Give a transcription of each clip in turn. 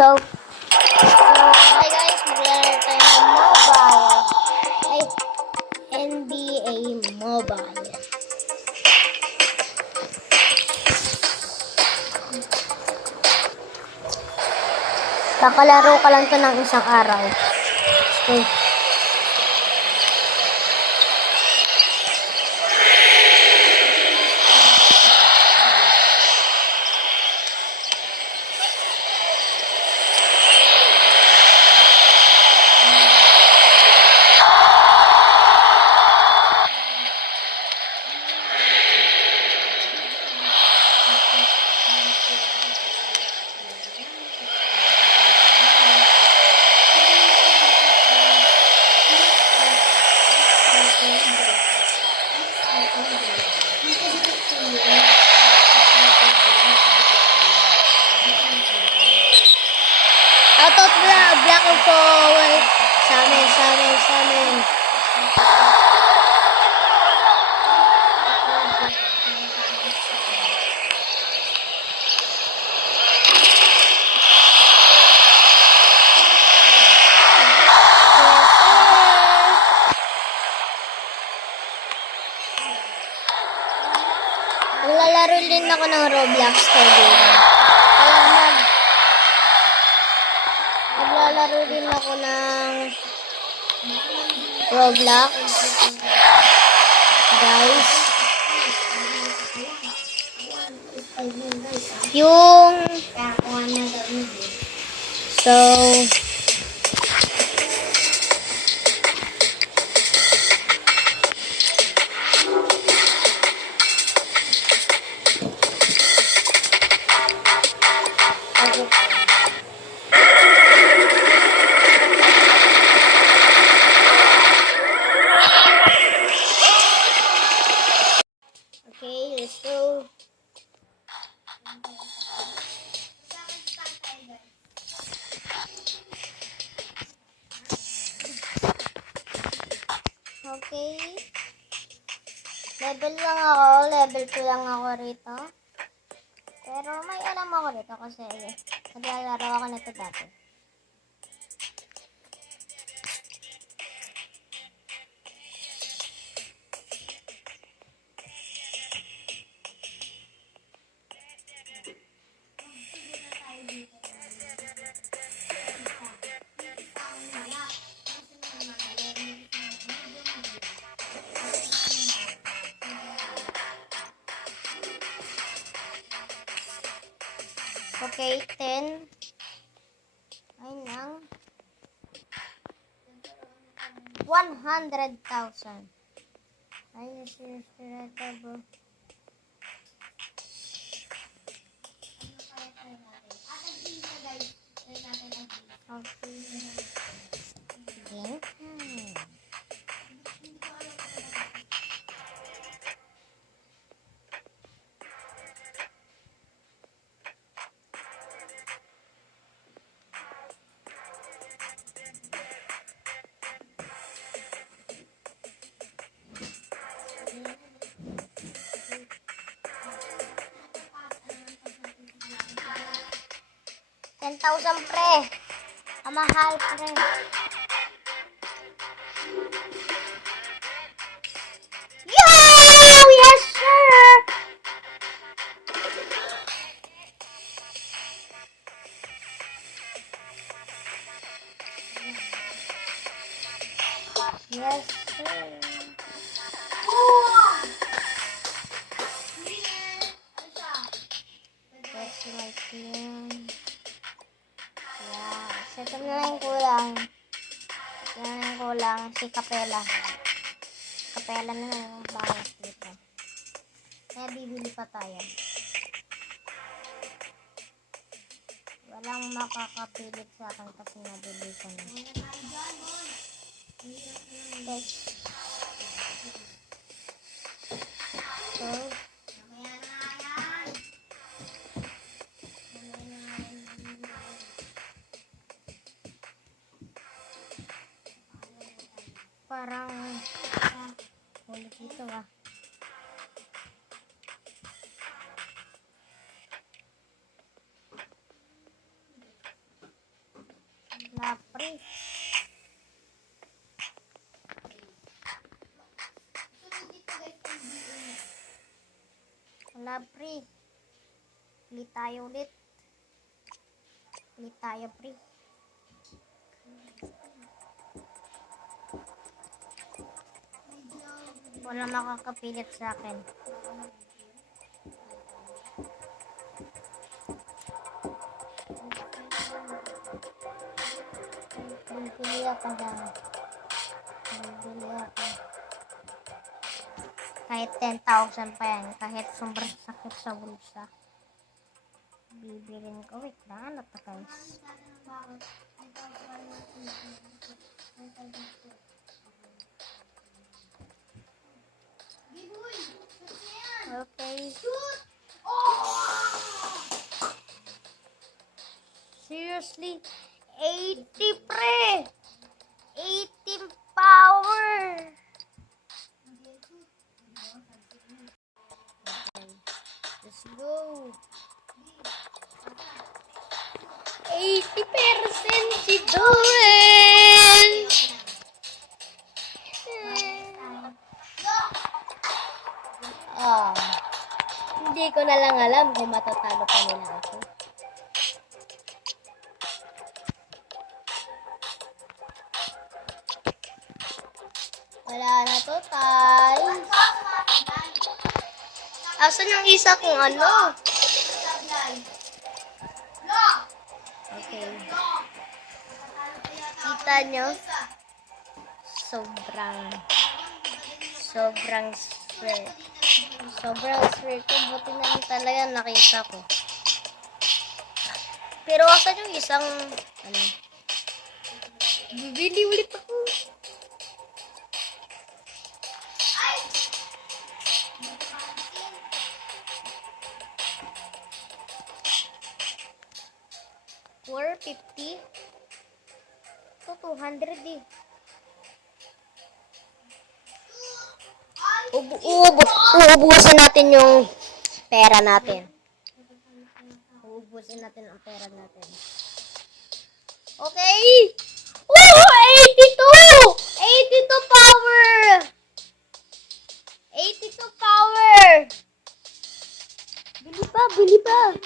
Hi guys, maglalaro tayo ng mobile. Ay, NBA Mobile. Kakalaro ka lang to ng isang araw. Okay. Out black and forward. Sa amin. Maglalaro din ako ng Roblox kaibigan. Maglalaro din ako ng Roblox. Guys. Okay, let's go. Okay. Level 2 lang ako rito. Pero may alam ako rito kasi naglalaro ako nito dati. Okay, 10. Ayun lang. 100,000. Ayun, bro. Okay. $10,000 pre. Kamahal pre. Yeah! Yes sir! Yes sir! That's my team. Yeah, ito na lang yung kulang. Si Capella. Capella na lang bawas dito. Kaya bibili pa tayo. Walang makakapilit sa akin kasi nabili ko na. Okay. So, parang huli dito Wala pre. Wala pre. Pili tayo ulit. Pili tayo pre. Wala makakapilit sa akin. Bibili ako dyan. Bibili ako. Kahit 10,000 pa yan. Kahit sobrang sakit sa bulsa. Bibilin ko. Wait na. Ano to guys? Okay. Seriously? 80 pre! 18 power! Okay. Let's go! 80% si Doel! Hindi ko na lang alam kung matatalo pa nila ako. Wala na to, tay. Asan yung isa kong ano? Okay. Kita nyo? Sobrang sweet. Sobrang sweet ko. Buti na lang talaga nakita ko. Pero asan yung isang, ano? Bibili ulit ako. $450? Ito, 200 eh. Uubusin natin yung pera natin. Uubusin natin ang pera natin. Okay! Woo! 82! 82 power! 82 power! Bili pa!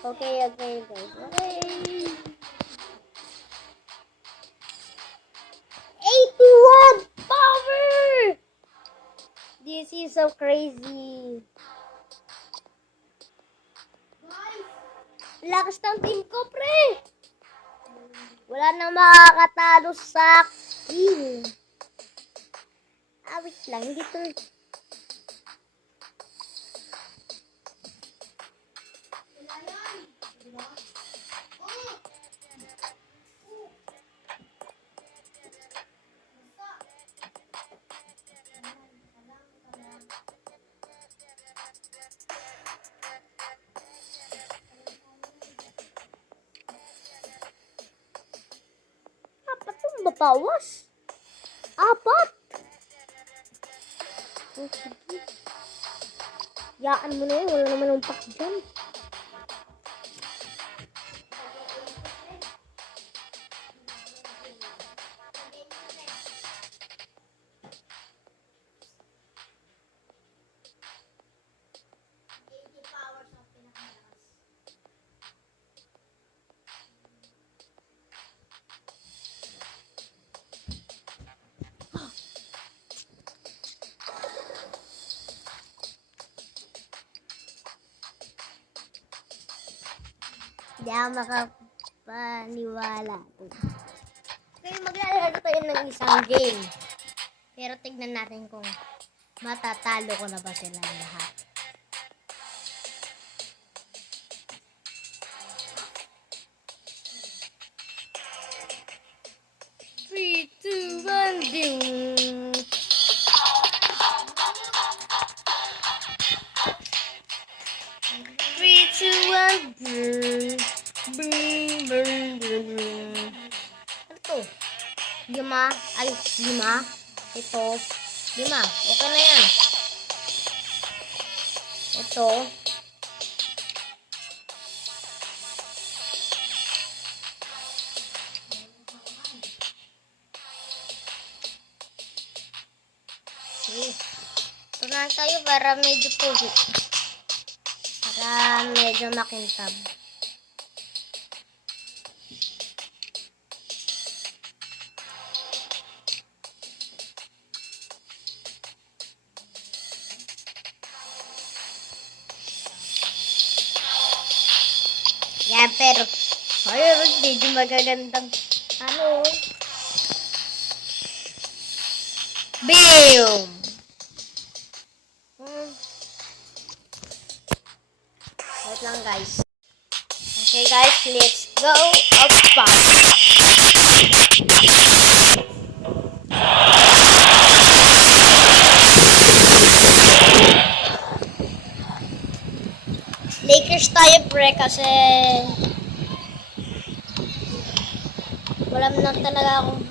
Okay, guys. Okay. 81 power! This is so crazy. Lakas ng team ko, pre. Wala na makakatalo sa akin. Wait lang. Dito. Apat yung babawas. Apat. Yaan mo na yun. Wala naman yung pack dyan. Hindi ako makapaniwala. Okay, maglalaro tayo ng isang game. Pero tignan natin kung matatalo ko na ba sila lahat. Three, two, one, ding! Three, two, one, ding! Bing, bing, bing, bing. Ano to? 5? Ay, 5. Ito. 5. Okay na yan. Ito. Samahan tayo para medyo pogi. Para medyo makintab. Yan, pero ayun, medyo magagandang ano. Boom! Wait lang guys. Okay guys, let's go up. Lakers tayo pre kasi wala na talaga akong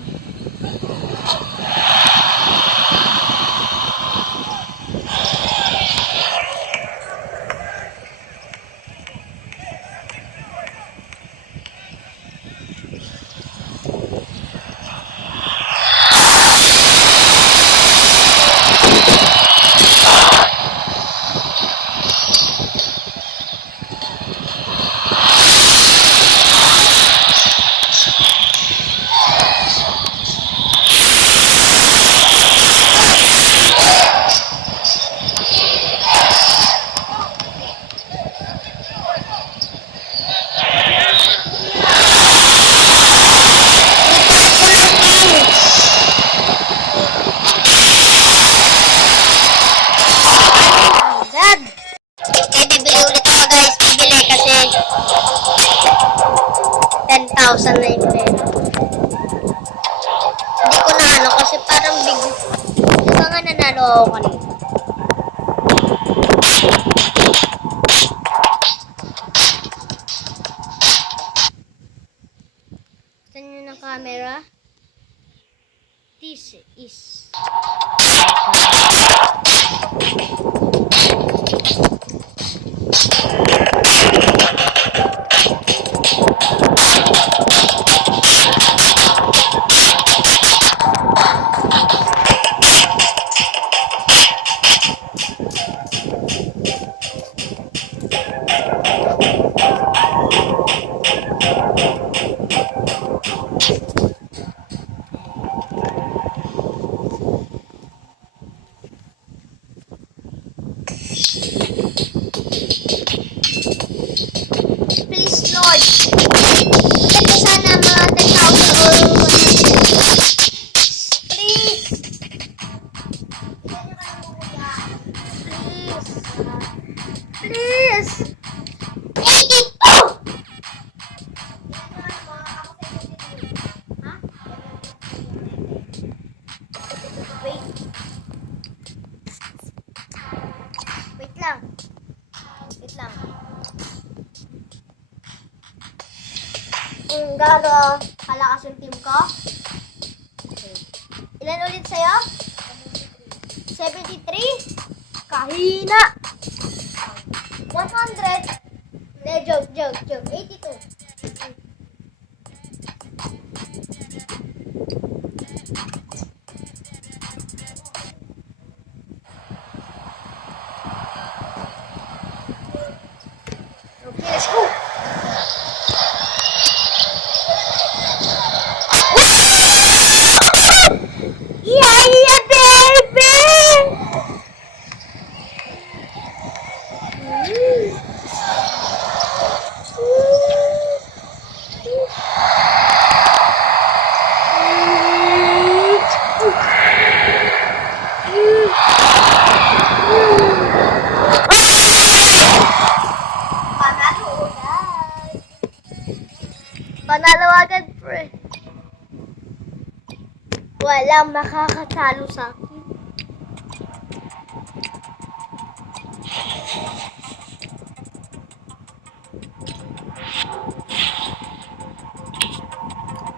$10,000 na yung pera. Hindi ko na ano kasi parang big. Di ba nga nanalo ako kanina? Saan nyo ng camera? This is please Lord. Bigyan mo sana mga 10,000 or 100. Please. Please. 82! Wait. Wait lang. Wait lang. Kung gaano kalakas yung team ko. Okay. Ilan ulit sa'yo? 73? Kahina! 100? Joke. 82. Okay, let's go! Yeah, baby! Panalo agad, pre. Walang makakatalo sa akin.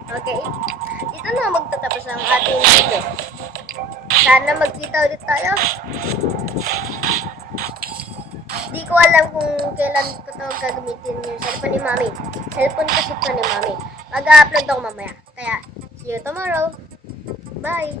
Okay. Dito na magtatapos ang ating video. Sana magkita ulit tayo. Di ko alam kung kailan ko ito gagamitin yung cellphone ni Mami. Cellphone kasi ito ni Mami. Mag-upload ako mamaya. Kaya, see you tomorrow. Bye!